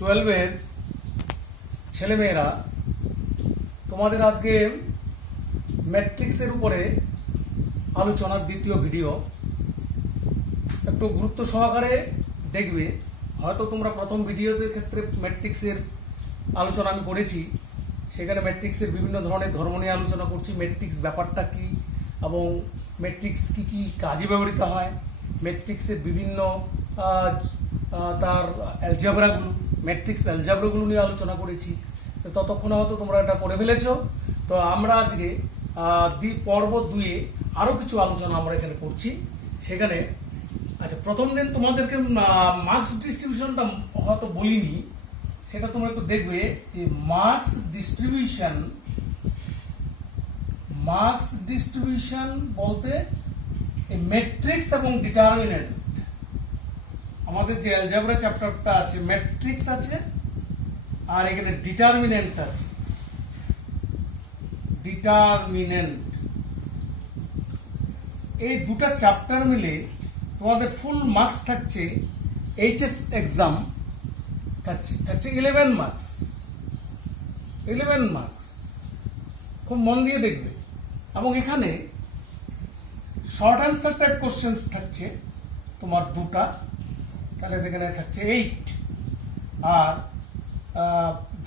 12-এর ছেলেমেয়েরা, তোমাদের আজকে ম্যাট্রিক্সের উপরে আলোচনার দ্বিতীয় ভিডিও। একটু গুরুত্ব সহকারে দেখবে। হয়তো তোমরা প্রথম ভিডিওতে ক্ষেত্রে ম্যাট্রিক্সের আলোচনা আমি করেছি, সেখানে ম্যাট্রিক্সের বিভিন্ন ধরনের ধর্ম নিয়ে আলোচনা করছি। ম্যাট্রিক্স ব্যাপারটা কি এবং ম্যাট্রিক্স কি কি কাজে ব্যবহৃত হয়, ম্যাট্রিক্সের বিভিন্ন তার অ্যালজাবরাগুলো, ম্যাট্রিক্স অ্যালজাবরাগুলো নিয়ে আলোচনা করেছি। তো ততক্ষণে হয়তো তোমরা এটা করে ফেলেছো। তো আমরা আজকে পর্ব 2-এ আরও কিছু আলোচনা আমরা এখানে করছি। সেখানে আচ্ছা, প্রথম দিন তোমাদেরকে মার্কস ডিস্ট্রিবিউশনটা হয়তো বলিনি, সেটা তোমরা একটু দেখবে যে মার্কস ডিস্ট্রিবিউশন বলতে এই ম্যাট্রিক্স এবং ডিটারমিনেন্ট। আমাদের যে অ্যালজেব্রা চ্যাপ্টারটা আছে, ম্যাট্রিক্স আছে আর এখানে ডিটারমিনেন্ট আছে। ডিটারমিনেন্ট, এই দুটা চ্যাপ্টার মিলে তোমাদের ফুল মার্কস থাকছে। এইচএস এক্সাম থাকছে 11 মার্কস। 11 মার্কস খুব মন দিয়ে দেখবে। এবং এখানে শর্ট অ্যান্সার টাইপ কোশ্চেন্স থাকছে তোমার দুটা, তাহলে এখানে থাকছে 8। Are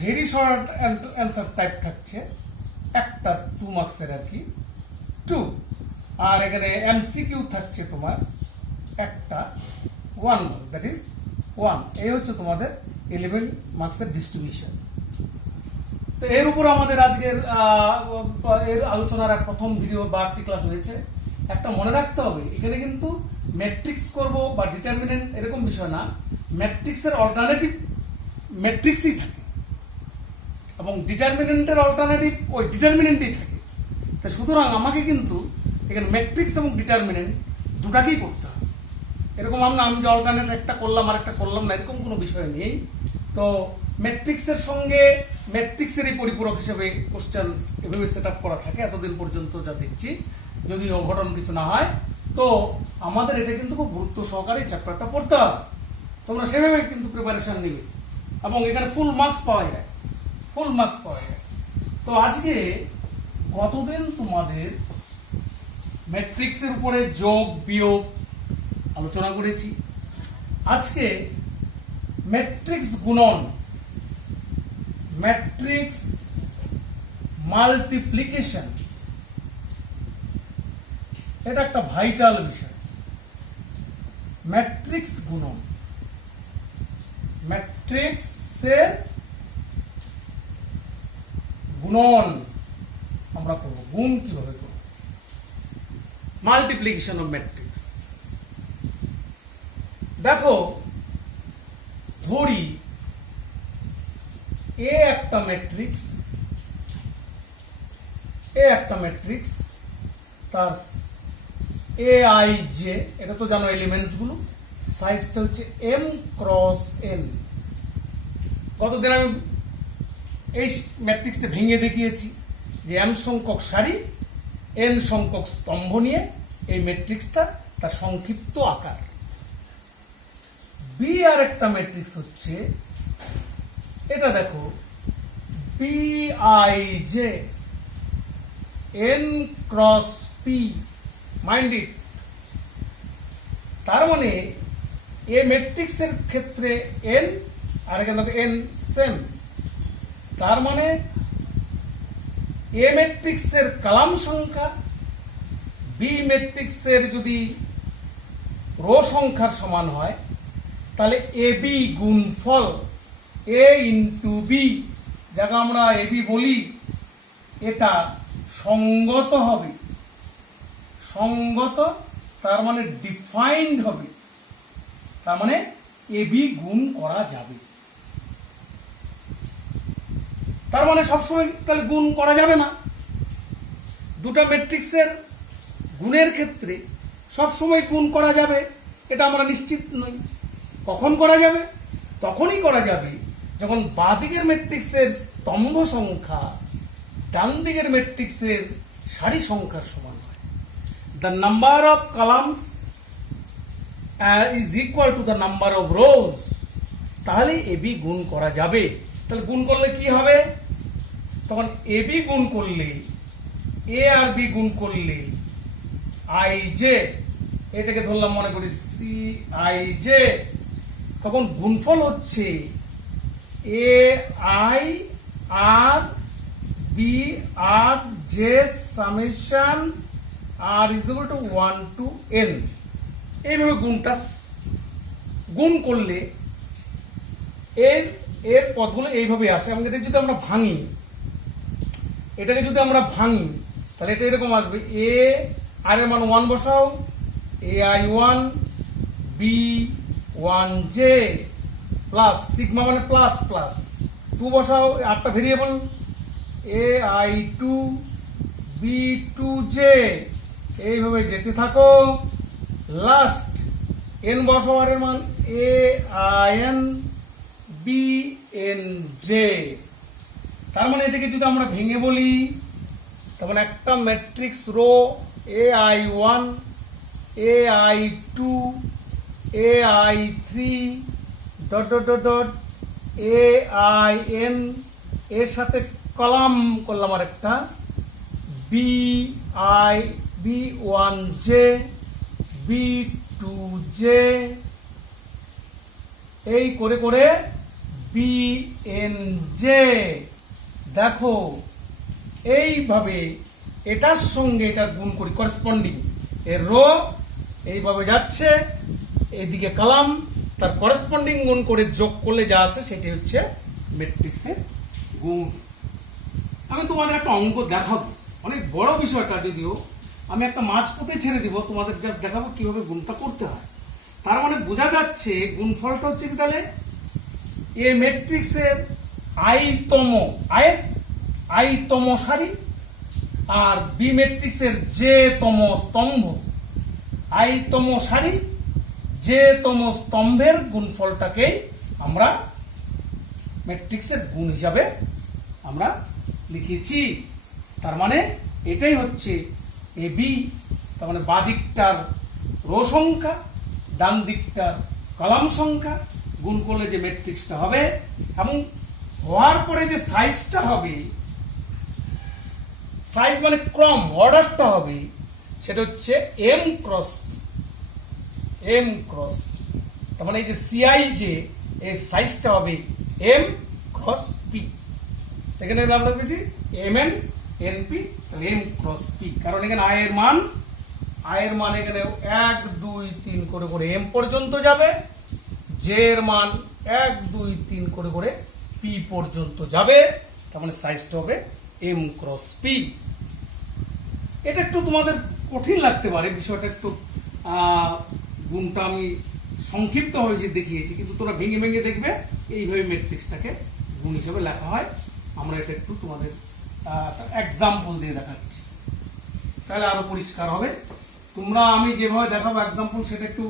very short answer type থাকছে একটা 2 মার্কসের আর কি, 2। আর এখানে এমসিকিউ থাকছে তোমার একটা 1 মার্ক, দ্যাট ইজ 1। এই হচ্ছে তোমাদের 11 মার্কসের ডিস্ট্রিবিউশন। তো এর উপর আমাদের আজকের এর আলোচনার এক প্রথম ভিডিও বা একটি ক্লাস হয়েছে। একটা মনে রাখতে হবে, এখানে কিন্তু ম্যাট্রিক্স করব বা ডিটারমিনেন্ট এরকম বিষয় না, ম্যাট্রিক্সের অল্টারনেটিভ ম্যাট্রিক্সই থাকে এবং ডিটারমিনেন্টের অল্টারনেটিভ ওই ডিটারমিনেন্টই থাকে। তো সুতরাং আমাকে কিন্তু এখানে ম্যাট্রিক্স এবং ডিটারমিনেন্ট দুটাকেই করতে হবে। এরকম আমি যে অল্টারনেট একটা করলাম আর একটা করলাম না, এরকম কোনো বিষয় নেই। তো ম্যাট্রিক্সের সঙ্গে ম্যাট্রিক্সেরই পরিপূরক হিসেবে কোশ্চেন এভাবে সেট আপ করা থাকে এতদিন পর্যন্ত যা দেখছি, যদি অঘটন কিছু না হয়। তো আমাদের এটা কিন্তু খুব গুরুত্ব সহকারে চ্যাপ্টারটা পড়তে হবে। তোমরা সেভাবে কিন্তু প্রিপারেশন নিবে এবং এখানে ফুল মার্কস পাওয়া যায়, ফুল মার্কস পাওয়া যায়। তো আজকে গতদিন তোমাদের ম্যাট্রিক্সের উপরে যোগ বিয়োগ আলোচনা করেছি। আজকে ম্যাট্রিক্স গুণন, ম্যাট্রিক্স মাল্টিপ্লিকেশন, এটা একটা ভাইটাল বিষয়। ম্যাট্রিক্স গুণন, ম্যাট্রিক্সের গুণন আমরা করব। গুণ কিভাবে করব? Multiplication of matrix. দেখো, ধরি এ একটা ম্যাট্রিক্স, তার এ আই জে, এটা তো জানো এলিমেন্টস গুলো, সাইজটা হচ্ছে m ক্রস n। গতদিন আমি এই ম্যাট্রিক্সটা ভেঙে দেখিয়েছি যে m সংখ্যক সারি n সংখ্যক স্তম্ভ নিয়ে এই ম্যাট্রিক্সটা তার সংক্ষিপ্ত আকার। বি আর একটা ম্যাট্রিক্স হচ্ছে, এটা দেখো, B I J n cross P. Mind it, তার মানে এ ম্যাট্রিক্সের ক্ষেত্রে n আর এখানে n সেম। তার মানে এ ম্যাট্রিক্সের কলাম সংখ্যা বি ম্যাট্রিক্সের যদি রো সংখ্যার সমান হয়, তাহলে এ বি গুণফল এ ইন্টু বি, যাকে আমরা এ বি বলি, এটা সঙ্গত হবে। সঙ্গত তার মানে ডিফাইন্ড হবে, তার মানে এ বি গুণ করা যাবে। তার মানে সবসময় তাহলে গুণ করা যাবে না। দুটা ম্যাট্রিক্সের গুণের ক্ষেত্রে সবসময় গুণ করা যাবে এটা আমরা নিশ্চিত নই। কখন করা যাবে? তখনই করা যাবে যখন বাঁ দিকের ম্যাট্রিক্সের স্তম্ভ সংখ্যা ডান দিকের ম্যাট্রিক্সের সারি সংখ্যার সমান হয়। The number of columns is equal to the number of rows তাহলে এবি গুণ করা যাবে। তাহলে গুণ করলে কি হবে? তখন এবি গুণ করলে এ আর বি গুণ করলে আই জে, এটাকে ধরলাম মনে করি সি আই জে, তখন গুণফল হচ্ছে A I R B R J summation R is equal to 1 to n। এইভাবে গুণ করলে এর পদগুলো এইভাবে আসে। এবং এটা যদি আমরা ভাঙি, তাহলে এটা এরকম আসবে, এ আর এর মান 1 বসাও, A I 1 B 1 J plus sigma মানে প্লাস প্লাস 2 বসাও, 8টা variable, A I 2 B 2 J, এইভাবে যেতে থাকো। লাস্ট এন বসাও, আর এর মান A I N B N J. তার মানে এটাকে যদি আমরা ভেঙে বলি, তখন একটা matrix row A I 1 A I 2 A I 3 dot dot dot dot A I N, এর সাথে কলাম করলাম আর একটা B I B 1 J B 2 J, এই করে করে বি এন জে। দেখো এইভাবে এটার সঙ্গে এটা গুণ করি, করেসপন্ডিং এর রো এইভাবে যাচ্ছে, এইদিকে কলাম, তার করেসপন্ডিং গুণ করে যোগ করলে যা আসে সেটি হচ্ছে ম্যাট্রিক্সের গুণ। আমি তোমাদের একটা অঙ্ক দেখাবো, অনেক বড় বিষয়টা, যদিও আমি একটা মাঝপথে ছেড়ে দিব, তোমাদের জাস্ট দেখাবো কিভাবে গুণটা করতে হয়। তার মানে বোঝা যাচ্ছে গুণফলটা হচ্ছে কি, তাহলে এ ম্যাট্রিক্সের আইতম সারি আর বি ম্যাট্রিক্সের জে তম স্তম্ভ, আইতম সারি জে তম স্তম্ভের গুণফলটাকেই আমরা ম্যাট্রিক্সের গুণ হিসাবে আমরা লিখেছি। তার মানে এটাই হচ্ছে এ বি। তার মানে বাঁ দিকটার রো সংখ্যা, ডান দিকটার কলাম সংখ্যা, গুণ করলে যে ম্যাট্রিক্সটা হবে এবং হওয়ার পরে যে সাইজটা হবে, সাইজ মানে ক্রম, অর্ডারটা হবে, সেটা হচ্ছে এম ক্রস তার মানে এই যে সিআই যে এর সাইজটা হবে এম ক্রস পি। এখানে আমরা দেখেছি এম এন এন পি, তাহলে এম ক্রস পি, কারণ এখানে আয়ের মান এখানে 1 2 3 করে করে এম পর্যন্ত যাবে, জে এর মান 1 2 3 করে করে পি পর্যন্ত যাবে। তার মানে সাইজটা হবে এম ক্রস পি। এটা একটু তোমাদের কঠিন লাগতে পারে বিষয়টা, একটু গুণটা আমি সংক্ষিপ্তভাবে যে দেখিয়েছি, কিন্তু তোমরা ভেঙে ভেঙে দেখবে এইভাবে ম্যাট্রিক্সটাকে গুণ হিসেবে লেখা হয়। আমরা এটা একটু তোমাদের এক্সাম্পল দিয়ে দেখাচ্ছি, তাহলে আরো পরিষ্কার হবে। তোমরা আমি যেভাবে দেখাবো এক্সাম্পল, সেটা একটু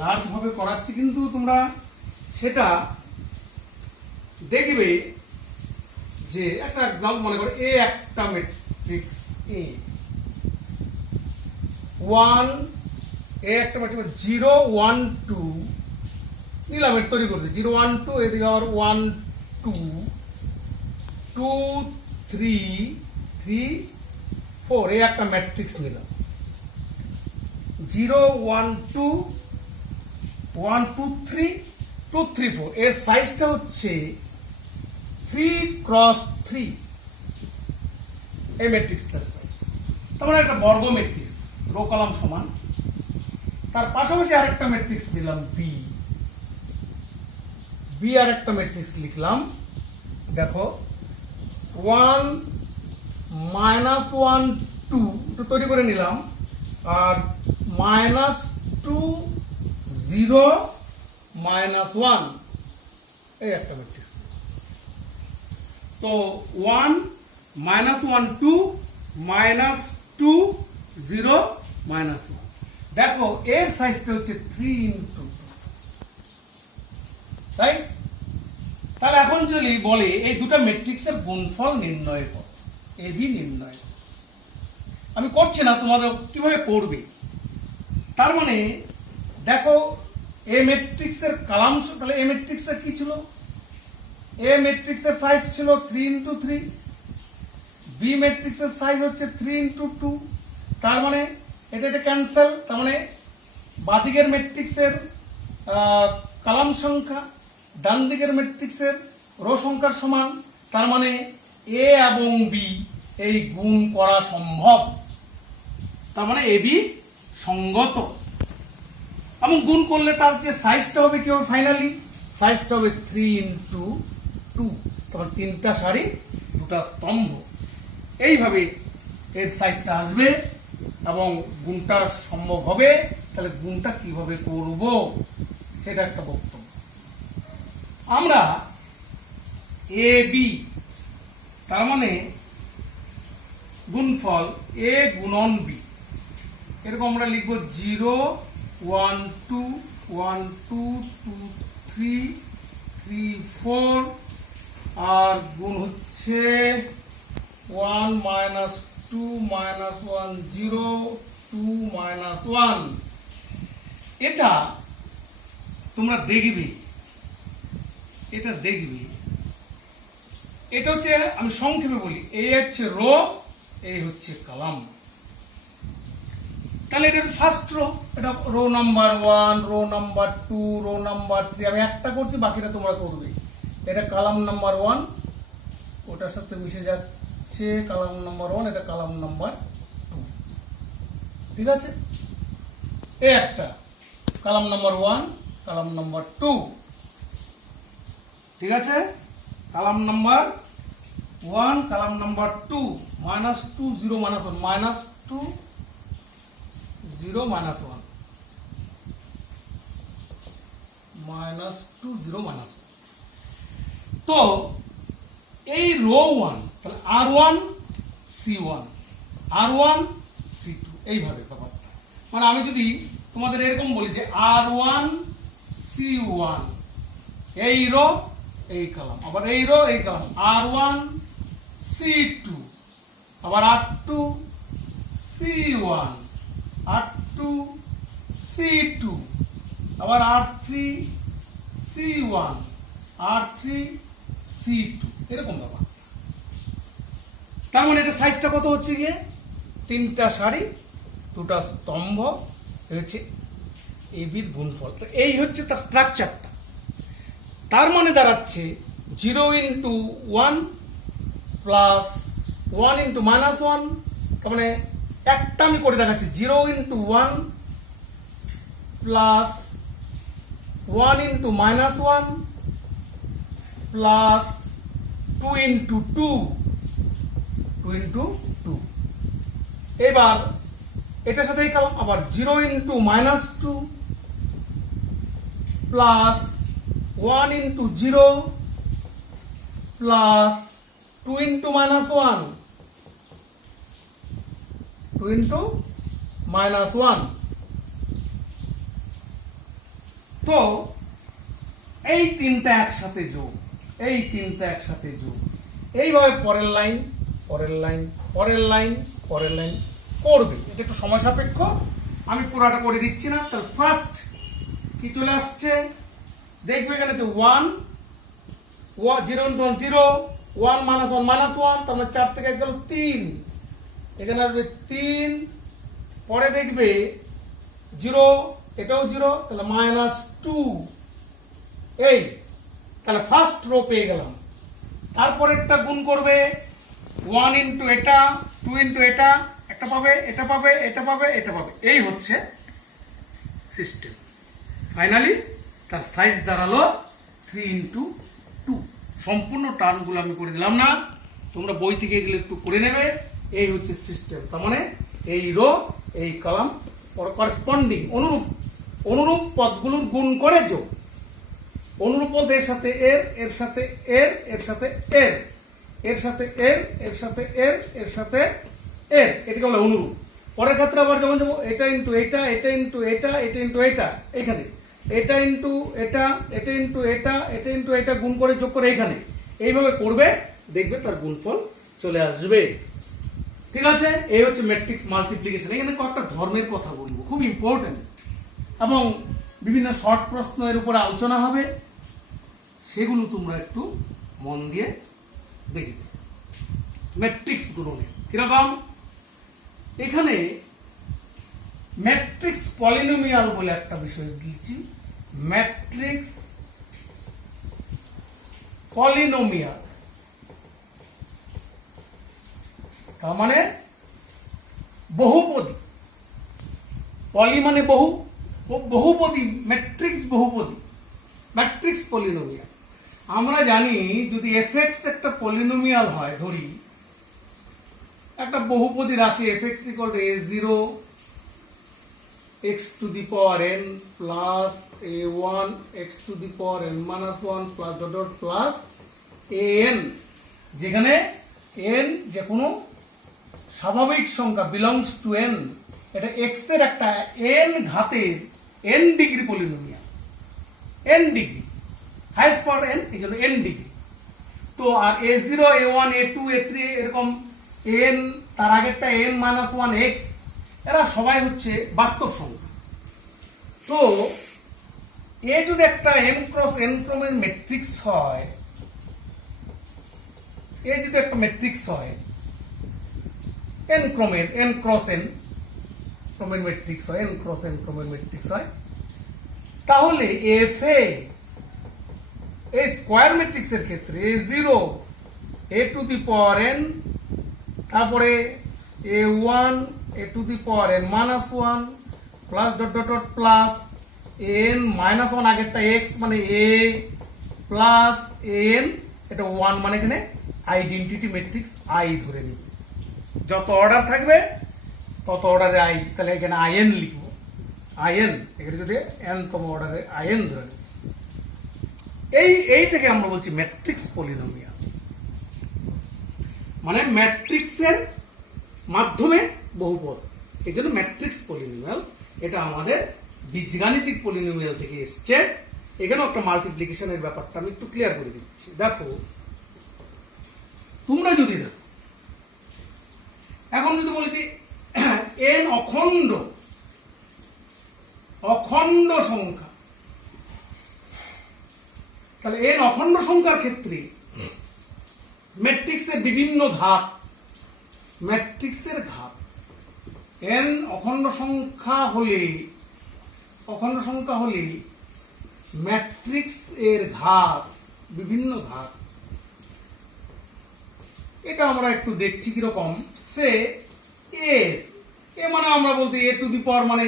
লার্জ ভাবে করাচ্ছি, কিন্তু তোমরা সেটা দেখবে যে একটা এক্সাম্পল মনে করো, এ একটা ম্যাট্রিক্স এ 1 এ একটা ম্যাট্রিক্স 0 1 2 নিলাম, এটা তৈরি করছে 0 1 2, এদিকে আবার 1 2 2 3 3 4, এ একটা ম্যাট্রিক্স নিলাম 0 1 2 1 2 3 2 3 4, এর সাইজটা হচ্ছে 3 ক্রস 3, এই ম্যাট্রিক্সটার সাইজ। তার মানে একটা বর্গ ম্যাট্রিক্স, রো কলাম সমান। তার পাশাপাশি আরেকটা ম্যাট্রিক্স দিলাম বি আর একটা ম্যাট্রিক্স লিখলাম, দেখো 1 -1 2 এটা তৈরি করে নিলাম, আর -2 0 -1, এই একটা ম্যাট্রিক্স। তো 1 -1 2 -2 0 -1, দেখো এর সাইজটা হচ্ছে 3 × 2, তাই? তাহলে এখন যদি বলে এই দুটো ম্যাট্রিক্সের গুণফল নির্ণয় করো, এবি নির্ণয়, আমি করছি না, তোমাদের কিভাবে করবে। তার মানে দেখো এ ম্যাট্রিক্সের কলাম, তাহলে এ ম্যাট্রিক্সের কি ছিল? এ ম্যাট্রিক্সের সাইজ ছিল 3x3, বি ম্যাট্রিক্সের সাইজ হচ্ছে 3x2, তার মানে এটা ক্যান্সেল, তার মানে বাদিকের ম্যাট্রিক্সের কলাম সংখ্যা ডান দিকের ম্যাট্রিক্সের রো সংখ্যার সমান, তার মানে এ এবং বি এই গুণ করা সম্ভব, তার মানে এ বি সঙ্গত। এবং গুণ করলে তার যে সাইজটা হবে কি হবে? ফাইনালি সাইজটা হবে 3x2, তখন 3টা সারি 2টা স্তম্ভ, এইভাবে এর সাইজটা আসবে এবং গুণটা সম্ভব হবে। তাহলে গুণটা কিভাবে করব সেটা একটা বক্তব্য। আমরা এ বি তার মানে গুণফল এ গুণন বি, এরকম আমরা লিখবো 0 1 2 1 2 2 3 3 4, আর গুণ হচ্ছে 1 - 2 - 1 0 2 - 1। এটা তোমরা দেখবে, এটা হচ্ছে, আমি সংক্ষেপে বলি, এই হচ্ছে রো, এই হচ্ছে কলাম। তাহলে এটা ফার্স্ট রো, এটা rho number 1, rho number 2, rho number 3, আমি একটা করছি, বাকিটা তোমরা করবে। এটা কলাম নাম্বার 1, ওটার সাথে মিশে যাচ্ছে কলাম নাম্বার 1, এটা কলাম নাম্বার 2, ঠিক আছে? এই একটা কলাম নাম্বার 1, কলাম নাম্বার 2, ঠিক আছে? Column number 1, column number 2, -2 0 - 1, -2 0 - 1, -2 0 - 1। তো এই রো 1, তাহলে R1 C1 R1 C2, এইভাবে ব্যাপারটা। মানে আমি যদি তোমাদের এরকম বলি যে R1 C1, এই রো এই কলাম, আবার এই রো এই কলাম, R1 C2, আবার R2 C1 R2 C2, আবার R3 C1 R3 C2, এরকম ব্যাপার। তার মানে এটা সাইজটা কত হচ্ছে গিয়ে? 3টা সারি 2টা স্তম্ভ, হচ্ছে এবির গুণফল। তো এই হচ্ছে তার স্ট্রাকচারটা। তার মানে দাঁড়াচ্ছে 0 × 1 প্লাস 1 × -1, তার মানে একটা আমি করে দেখাচ্ছি, 0 × 1 প্লাস 1 × -1 প্লাস 2 × 2, 2 × 2। এবার এটার সাথে এই কলাম, আবার 0 × -2 প্লাস 1 × 0 প্লাস 2 × -1, 2 × -1। তো এই তিনটা একসাথে যোগ, এই তিনটা একসাথে যোগ, এইভাবে পরের লাইন পরের লাইন পরের লাইন পরের লাইন করবে। এটা একটু সময় সাপেক্ষ, আমি পুরাটা করে দিচ্ছি না। তাহলে ফার্স্ট কি চলে আসছে দেখবে, এখানে হচ্ছে 1 0 × 1 0, 1 - 1 -1, তার মানে 4 থেকে গেল 3, এখানে আসবে 3, পরে দেখবে 0, এটাও 0, তাহলে -2, এই তাহলে ফার্স্ট রো পেয়ে গেলাম। তারপরেরটা গুণ করবে 1 × এটা 2 × এটা, একটা পাবে, এটা পাবে, এটা পাবে, এটা পাবে, এই হচ্ছে সিস্টেম। ফাইনালি তার সাইজ দাঁড়ালো 3 × 2। সম্পূর্ণ টার্মগুলো আমি করে দিলাম না, তোমরা বই থেকে এগুলো একটু করে নেবে। এই হচ্ছে সিস্টেম। তার মানে এই রো এই কলাম করেসপন্ডিং অনুরূপ পদগুলোর গুণ করে যোগ, অনুরূপ পদ এর সাথে এর, এর সাথে এর, এর সাথে এর, এর সাথে এর, এর সাথে এর, এর সাথে এর, এটাকে বলে অনুরূপ। পরের ক্ষেত্রে আবার যেমন যাবো এটা ইন্টু এটা, এটা ইন্টু এটা, এটা ইন্টু এটা, এখানে এটা ইন্টু এটা, এটা ইন্টু এটা, এটা ইন্টু এটা, গুণ করে যোগ করে এখানে, এইভাবে করবে, দেখবে তার গুণফল চলে আসবে। ঠিক আছে? এই হচ্ছে ম্যাট্রিক্স মাল্টিপ্লিকেশন। এখানে কয়েকটা ধর্মের কথা বলবো, খুব ইম্পর্টেন্ট, এবং বিভিন্ন শর্ট প্রশ্ন এর উপরে আলোচনা হবে, সেগুলো তোমরা একটু মন দিয়ে দেখবে। ম্যাট্রিক্স গুণনে কিরকম, এখানে ম্যাট্রিক্স পলিনোমিয়াল বলে একটা বিষয় দিচ্ছি। ম্যাট্রিক্স পলিনোমিয়াল তার মানে বহুপদী। পলি মানে বহু, বহুপদী, ম্যাট্রিক্স বহুপদী, ম্যাট্রিক্স পলিনোমিয়াল। আমরা জানি যদি এফএক্স একটা পলিনোমিয়াল হয়, ধরি একটা বহুপদী রাশি FX equal to a0 x to the power n plus a1 x to the power n minus 1 plus dot dot plus an, যেখানে n যে কোনো স্বাভাবিক সংখ্যা বিলংস টু n, এটা x এর একটা n ঘাতের n degree polynomial, n degree, highest power n, এই জন্য n ডিগ্রি। তো আর a0 a1 a2 a3 এরকম n, তার আগেরটা n মাইনাস 1 x, এরা সবাই হচ্ছে বাস্তব সংখ্যা। তো এ যদি একটা m ক্রস n ক্রমের ম্যাট্রিক্স হয়, এ যদি একটা ম্যাট্রিক্স হয় n ক্রমের, n ক্রস n ক্রমের ম্যাট্রিক্স হয়, n ক্রস n ক্রমের ম্যাট্রিক্স হয়, তাহলে এফ এ এই স্কয়ার ম্যাট্রিক্সের ক্ষেত্রে a0 a two the power n, তারপরে a1 a two the power n minus 1 plus dot dot dot plus n minus 1 আগেরটা x মানে a প্লাস n, এটা 1 মানে এখানে আইডেন্টিটি ম্যাট্রিক্স i ধরে নিব। যত অর্ডার থাকবে তত অর্ডারে i, তাহলে এখানে in লিখব, in এখানে যদি n তম অর্ডারে in ধরে নিব। এইটাকে আমরা বলছি ম্যাট্রিক্স পলিনোমিয়াল, মানে ম্যাট্রিক্সের মাধ্যমে বহুপদ, এই জন্য ম্যাট্রিক্স পলিনোমিয়াল। এটা আমাদের বীজগাণিতিক পলিনোমিয়াল থেকে এসছে। এখানেও একটা মাল্টিপ্লিকেশনের ব্যাপারটা আমি একটু ক্লিয়ার করে দিচ্ছি। দেখো, তোমরা যদি দেখো, এখন যদি বলেছি n অখণ্ড অখণ্ড সংখ্যা, তাহলে n অখণ্ড সংখ্যার ক্ষেত্রে ম্যাট্রিক্সের বিভিন্ন ঘাত, ম্যাট্রিক্সের ঘাত n অখণ্ড সংখ্যা হলে ম্যাট্রিক্স এর ঘাত, বিভিন্ন ঘাত, এটা আমরা একটু দেখছি কিরকম। সে এ মানে আমরা বলতে এ টু দি পাওয়ার মানে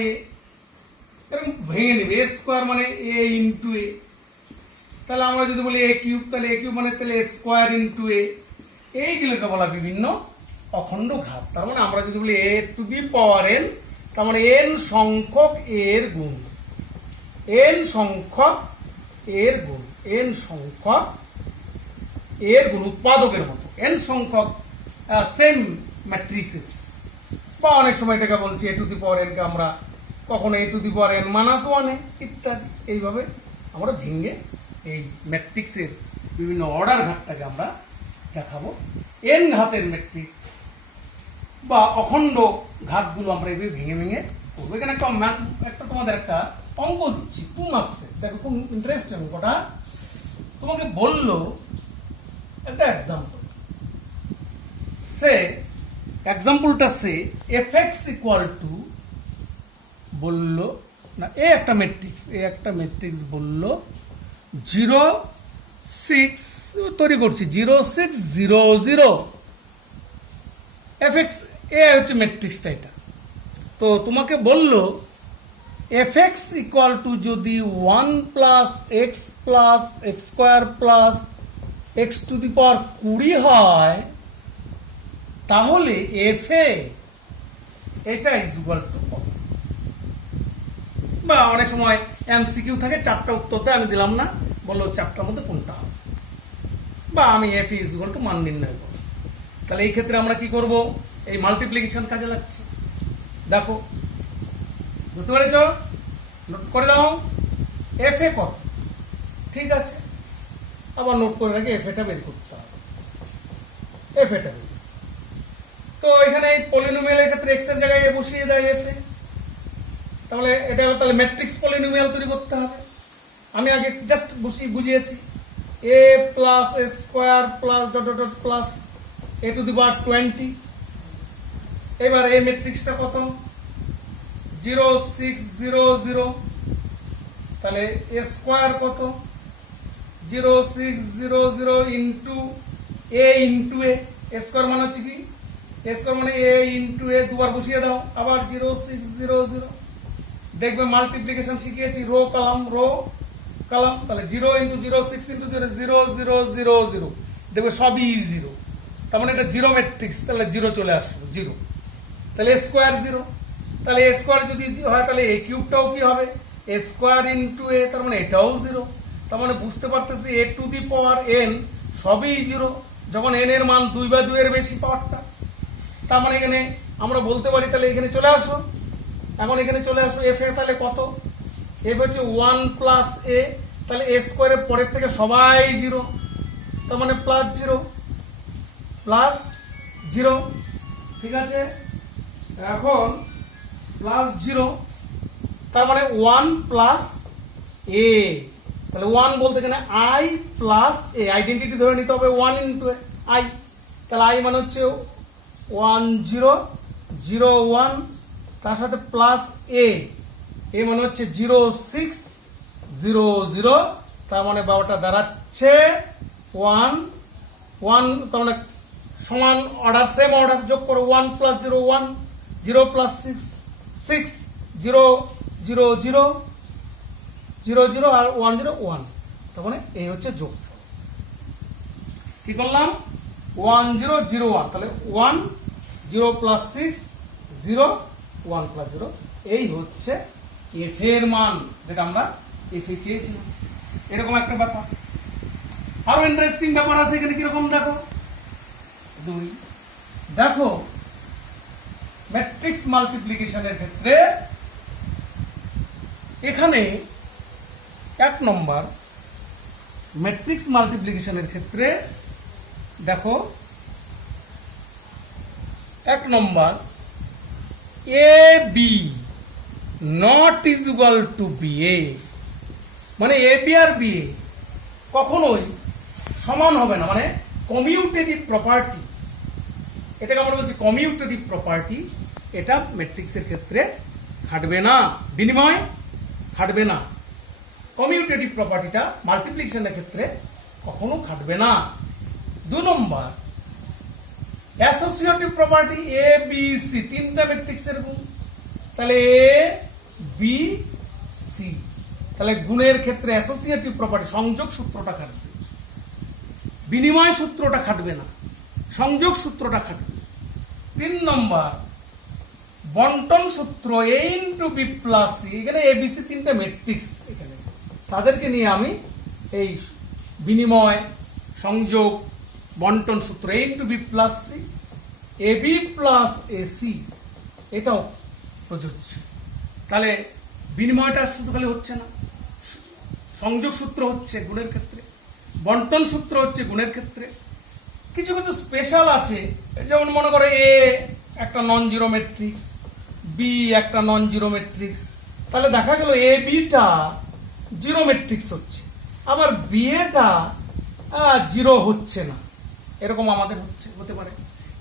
এরকম ভেঙে নেবে, এ স্কোয়ার মানে এ ইন্টু এ, তাহলে আমরা যদি বলি এ কিউব, তাহলে এ কিউব মানে তাহলে এ স্কোয়ার ইন্টু এ, এইগুলোকে বলা বিভিন্ন অখণ্ড ঘাত। তার মানে আমরা যদি বলি এ টু দি পাওয়ার n, তার মানে n সংখ্যক এর গুণ, n সংখ্যক এর গুণ, n সংখ্যক এর গুণ, উৎপাদকের মতো n সংখ্যক সেম ম্যাট্রিসেস। বা অনেক সময় এটাকে বলছি এ টু দি পাওয়ার n কে আমরা কখনো A to the power n minus 1 ইত্যাদি। এইভাবে আমরা ভেঙে এই ম্যাট্রিক্সের বিভিন্ন অর্ডার ঘাতটাকে আমরা দেখাবো। n ঘাতের ম্যাট্রিক্স বা অখণ্ড ঘাতগুলো আমরা এইভাবে ভেঙে ভেঙে করবো। এখানে একটা তোমাদের একটা অঙ্ক দিচ্ছি 2 মার্কসের, দেখো খুব ইন্টারেস্টিং অঙ্কটা। তোমাকে বললো একটা এক্সাম্পল, সে এক্সাম্পলটা সে fx ইকুয়াল টু বললো না, এ একটা ম্যাট্রিক্স বললো 0 6 তৈরি করছি 0 6 0 0 fx, এ হচ্ছে ম্যাট্রিক্সটা এটা। তো তোমাকে বললো fx ইকুয়াল টু যদি 1 plus x plus x square plus x to the power 20 হয়, তাহলে f এ এটা ইজ ইকুয়াল টু, বা অনেক সময় এমসিকিউ থাকে 4টা উত্তর দেয়, আমি দিলাম না, বললো 4টার মধ্যে কোনটা হবে, বা আমি f ইজ ইকুয়াল টু মান নির্ণয় করব। তাহলে এই ক্ষেত্রে আমরা কি করব, এই মাল্টিপ্লিকেশন কাজে লাগছে। দেখো, বুঝতে পেরেছ? নোট করে দাও f এ কত, ঠিক আছে, আবার নোট করে রাখি f এটা বের করতে হবে, f এটা বের। তো এখানে এই পলিনোমিয়ালের ক্ষেত্রে x এর জায়গায় বসিয়ে দেয় f এ, তাহলে এটা তাহলে ম্যাট্রিক্স পলিনোমিয়াল তৈরি করতে হবে। আমি আগে জাস্ট বুঝিয়েছি a plus a square plus dot dot dot plus a to the power 20। এবার এই ম্যাট্রিক্সটা কত 0 6 0 0, তাহলে এ স্কোয়ার কত 0 6 0 0 ইন্টু এ ইন্টু এ স্কোয়ার মানে হচ্ছে কি এ স্কোয়ার মানে এ ইন্টু এ দুবার বসিয়ে দাও আবার 0 6 0 0। দেখবে মাল্টিপ্লিকেশন শিখিয়েছি রো কলাম, তাহলে 0 ইন্টু 0 6 ইন্টু 0 0 0 0 0, দেখবে সবই 0, তার মানে এটা জিরো ম্যাট্রিক্স, তাহলে 0 চলে আসলো 0, তাহলে এ স্কোয়ার 0, তাহলে এ স্কোয়ার যদি হয় তাহলে এ কিউবটাও কি হবে এ স্কোয়ার ইন্টু এ, তার মানে এটাও 0, তার মানে বুঝতে পারতেছি এ টু দি পাওয়ার n সবই 0 যখন n এর মান 2/2 এর বেশি পাওয়ারটা। তার মানে এখানে আমরা বলতে পারি তাহলে এখানে চলে আসো, এখন এখানে চলে আসো এফ এ তাহলে কত এফ হচ্ছে 1 প্লাস এ, তাহলে এ স্কোয়ারের পরের থেকে সবাই 0, তার মানে প্লাস 0 ঠিক আছে। এখন প্লাস 0 তার মানে 1 প্লাস এ, তাহলে 1 বলতে এখানে আই প্লাস এ, আইডেন্টিটি ধরে নিতে হবে 1 ইন্টু আই, তাহলে আই মানে হচ্ছে 1 0 0 1, তার সাথে প্লাস এ মানে হচ্ছে 0 6 0 0, তার মানে বাবাটা দাঁড়াচ্ছে 1 1, তার মানে সমান অর্ডার সেম অর্ডার যোগ করো 1 প্লাস 0 1 0 প্লাস 6 6 0 0 0 0 0 আর 1 0 1, তার মানে এই হচ্ছে যোগফল। কি করলাম 1 0 0 1, তাহলে 1 0 প্লাস 6 0 1 প্লাস 0, এই হচ্ছে এফ এর মান যেটা আমরা এফ এ চেয়েছিলাম। এরকম একটা ব্যাপার। আরো ইন্টারেস্টিং ব্যাপার আছে এখানে, কিরকম দেখো 2 দেখো ম্যাট্রিক্স মাল্টিপ্লিকেশনের ক্ষেত্রে এখানে 1 নম্বর ম্যাট্রিক্স মাল্টিপ্লিকেশনের ক্ষেত্রে দেখো 1 নম্বর a b not is equal to b a, মানে A B R B A কখনোই সমান হবে না, মানে কমিউটেটিভ প্রপার্টি, এটাকে আমরা বলছি কমিউটেটিভ প্রপার্টি, এটা ম্যাট্রিক্সের ক্ষেত্রে খাটবে না, বিনিময় খাটবে না। কমিউটেটিভ প্রপার্টিটা মাল্টিপ্লিকেশনের ক্ষেত্রে কখনো খাটবে না। 2 নম্বর অ্যাসোসিয়েটিভ প্রপার্টি এ বি সি, তিনটা ম্যাট্রিক্সের গুণ, তাহলে এ বি সি, তাহলে গুণের ক্ষেত্রে অ্যাসোসিয়েটিভ প্রপার্টি সংযোগ সূত্রটা খাটবে, বিনিময় সূত্রটা খাটবে না, সংযোগ সূত্রটা খাটবে। 3 নম্বর বন্টন সূত্র a into b plus c, এখানে এ বি সি তিনটা ম্যাট্রিক্স, এখানে তাদেরকে নিয়ে আমি এই বিনিময় সংযোগ বন্টন সূত্র a into b plus c a b plus a c, এটাও প্রযোজ্য। তাহলে বিনিময়টা শুধু খালি হচ্ছে না, সংযোগ সূত্র হচ্ছে গুণের ক্ষেত্রে, বন্টন সূত্র হচ্ছে গুণের ক্ষেত্রে। কিছু কিছু স্পেশাল আছে, যেমন মনে করে এ একটা নন জিরো ম্যাট্রিক্স, বি একটা নন জিরো ম্যাট্রিক্স, তাহলে দেখা গেল এ বিটা জিরো ম্যাট্রিক্স হচ্ছে, আবার বি এটা জিরো হচ্ছে না, এরকম আমাদের হতে পারে।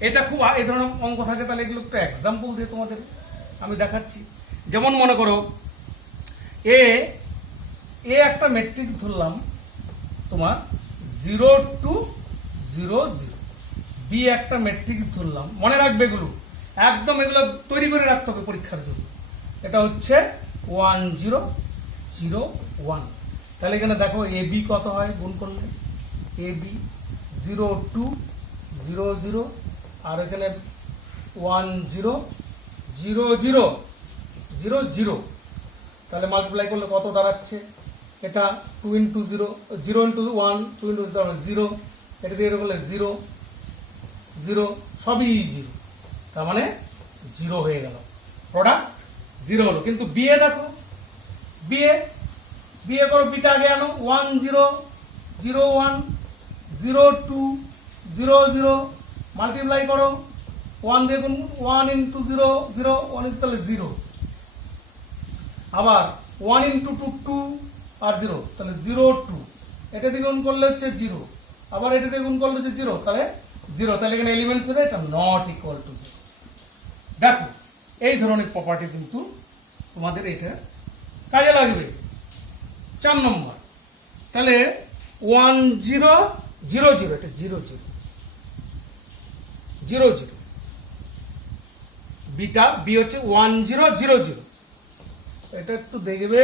এটা খুব এই ধরনের অঙ্ক থাকে, তাহলে এগুলো একটু এক্সাম্পল দিয়ে তোমাদের আমি দেখাচ্ছি। যেমন মনে করো এ একটা ম্যাট্রিক্স ধরলাম তোমার 0 2 0 0, বি একটা ম্যাট্রিক্স ধরলাম, মনে রাখবে এগুলো একদম, এগুলো তৈরি করে রাখতে হবে পরীক্ষার জন্য। এটা হচ্ছে 1 0 0 1, তাহলে এখানে দেখো এ বি কত হয় গুণ করলে, এ বি 0 2 0 0, আর এখানে 1 0 0 0 0 0, তাহলে মাল্টিপ্লাই করলে কত দাঁড়াচ্ছে, এটা 2 ইন্টু 0 0 ইন্টু 1 2 ইন্টু 0, এটা দিয়ে করলে 0 0 সবই 0, তার মানে 0 হয়ে গেল, প্রোডাক্ট 0 হলো। কিন্তু বিএ দেখো, বিএ করো, বিটা আগে আনো, 1 0 0 1 0 2 0 0, মাল্টিপ্লাই করো 1 দিয়ে গুণ 1 ইন্টু 0 0 1, তাহলে 0, আবার 1 ইন্টু 2 2 আর 0, তাহলে 0 2, এটা দিয়ে গুণ করলে হচ্ছে 0, আবার এটা দিয়ে গুণ করলে হচ্ছে 0, তাহলে 0, তাহলে এখানে এলিমেন্টস হবে এটা নট ইকুয়াল টু 0। দেখো এই ধরনের প্রপার্টি কিন্তু তোমাদের এটা কাজে লাগবে। 4 নম্বর, তাহলে 1 0 0 0, এটা 0 0 0 0, বিটা বি হচ্ছে 1 0 0 0, এটা একটু দেখবে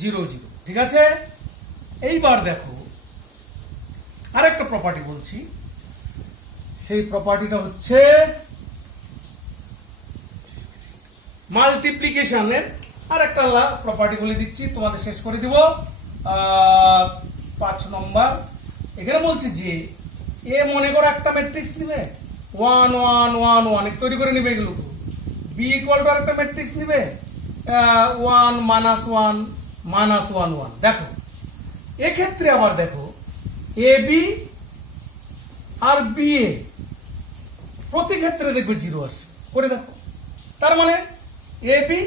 0 0, ঠিক আছে। এইবার দেখো আরেকটা প্রপার্টি বলছি, সেই প্রপার্টিটা হচ্ছে মাল্টিপ্লিকেশনের আরেকটা প্রপার্টি বলে দিচ্ছি, তোমাদের শেষ করে দিব। 5 নম্বর, এখানে বলছি যে এ মনে করো একটা ম্যাট্রিক্স নিবে 1 1 1 1 তৈরি করে নিবে, এগুলো বি ইকুয়াল টু আরেকটা ম্যাট্রিক্স নিবে 1 -1 -1 1। দেখো এক্ষেত্রে আবার দেখো A B R B A প্রতি ক্ষেত্রে দেখবে 0 আসে করে দেখো, তার মানে এ বি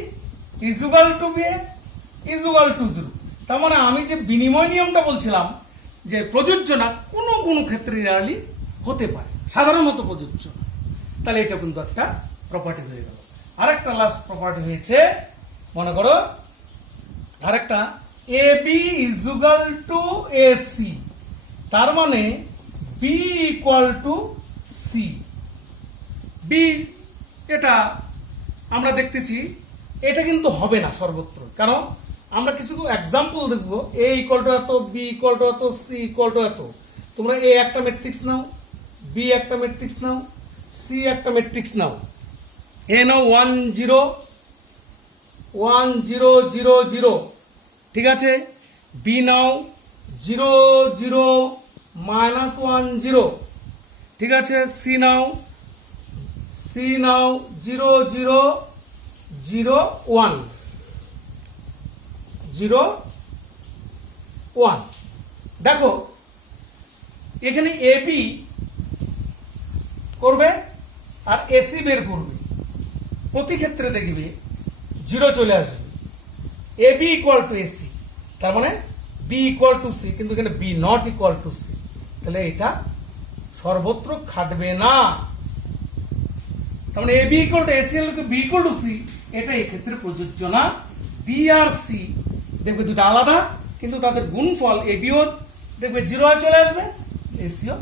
ইজুগাল টু বি এ ইজুগাল টু 0। তার মানে আমি যে বিনিময় নিয়মটা বলছিলাম যে প্রযোজ্য না, কোনো কোনো ক্ষেত্রে রিয়ালি হতে পারে, সাধারণত প্রযোজ্য না, তাহলে এটা কিন্তু একটা প্রপার্টি হয়ে গেল। আরেকটা লাস্ট প্রপার্টি হয়েছে, মনে করো আরেকটা a b is equal to a c, তার মানে B equal to c. B এটা আমরা দেখতেছি এটা কিন্তু হবে না সর্বত্র, কারণ আমরা কিছু এক্সাম্পল দেখবো। এ ইকুয়াল টু এত, বি ইকুয়াল টু এত, সি ইকুয়াল টু এত। তোমরা এ একটা ম্যাট্রিক্স নাও, বি একটা ম্যাট্রিক্স নাও, সি একটা ম্যাট্রিক্স নাও। এ নাও 1 0 1 0 0 0, ঠিক আছে। বি নাও 0 0 -1 0, ঠিক আছে। See now 0 0 0 1 0 1। দেখো এখানে এ বি করবে আর এসি বের করবে, প্রতি ক্ষেত্রে দেখবে 0 চলে আসবে। A B equal to AC, তার মানে বি ইকুয়াল টু সি, কিন্তু এখানে B not equal to C, তাহলে এটা সর্বত্র খাটবে না। তার মানে এ বি ইকুয়াল টু এসি হলে বি ইকুয়াল টু সি, এটা এক্ষেত্রে প্রযোজ্য না। বি আর সি দেখবে দুটো আলাদা, কিন্তু তাদের গুণফল এ বিও দেখবে 0 চলে আসবে, এসিও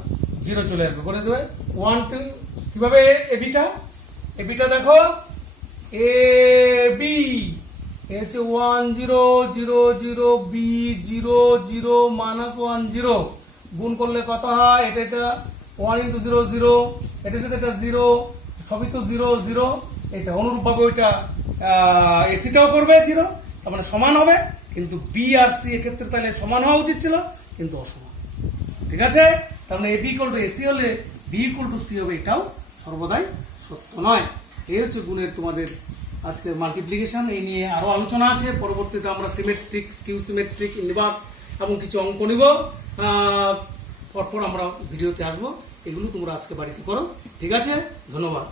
0 চলে আসবে করে দেবে। 1 2 কিভাবে এ বিটা দেখো, এ বি হচ্ছে 1 0 0 0 বি 0 0 -1 0, গুণ করলে কত হয়? এটা এটা 1 × 0 0, এটা সাথে এটা 0, সবই তো 0 0। এটা অনুরূপ ভাবে ওইটা এসিটাও করবে 0, তার মানে সমান হবে, কিন্তু বি আর সি এক্ষেত্রে তাহলে সমান হওয়া উচিত ছিল, কিন্তু অসমান, ঠিক আছে। তার মানে এ বি ইকুয়াল টু এসি হলে বি ইকুয়াল টু সি হবে, এটাও সর্বদাই সত্য নয়। এই হচ্ছে গুণের তোমাদের আজকের মাল্টিপ্লিকেশন। এই নিয়ে আরো আলোচনা আছে, পরবর্তীতে আমরা সিমেট্রিক, স্কিউ সিমেট্রিক, ইনভার্স এবং কিছু অঙ্ক নিব, পরপর আমরা ভিডিওতে আসবো। এগুলো তোমরা আজকে বাড়িতে করো, ঠিক আছে। ধন্যবাদ।